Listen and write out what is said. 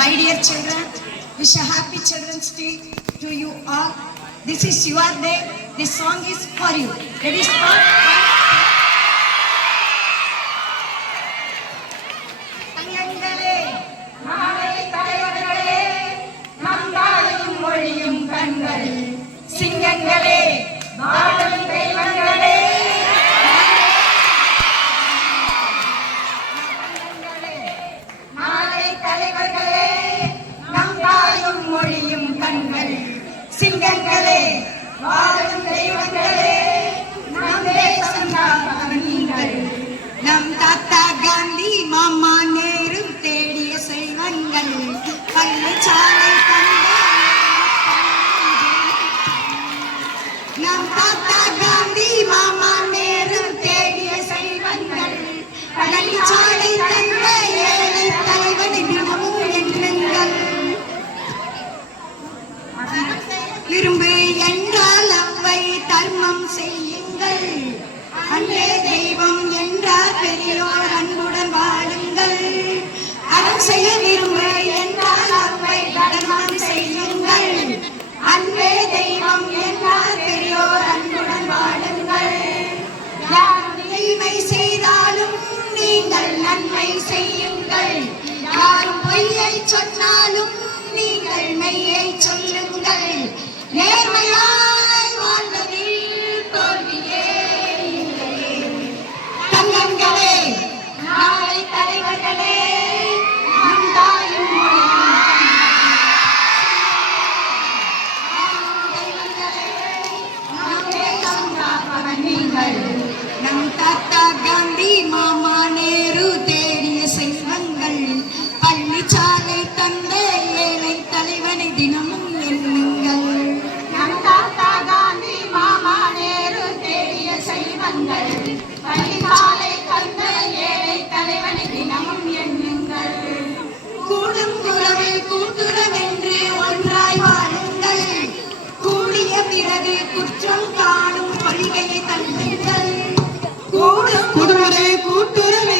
My dear children, wish a happy Children's Day to you all. This is your day. This song is for you. It is for Nós, Deus, Amén. 今天一家 futuro melhor.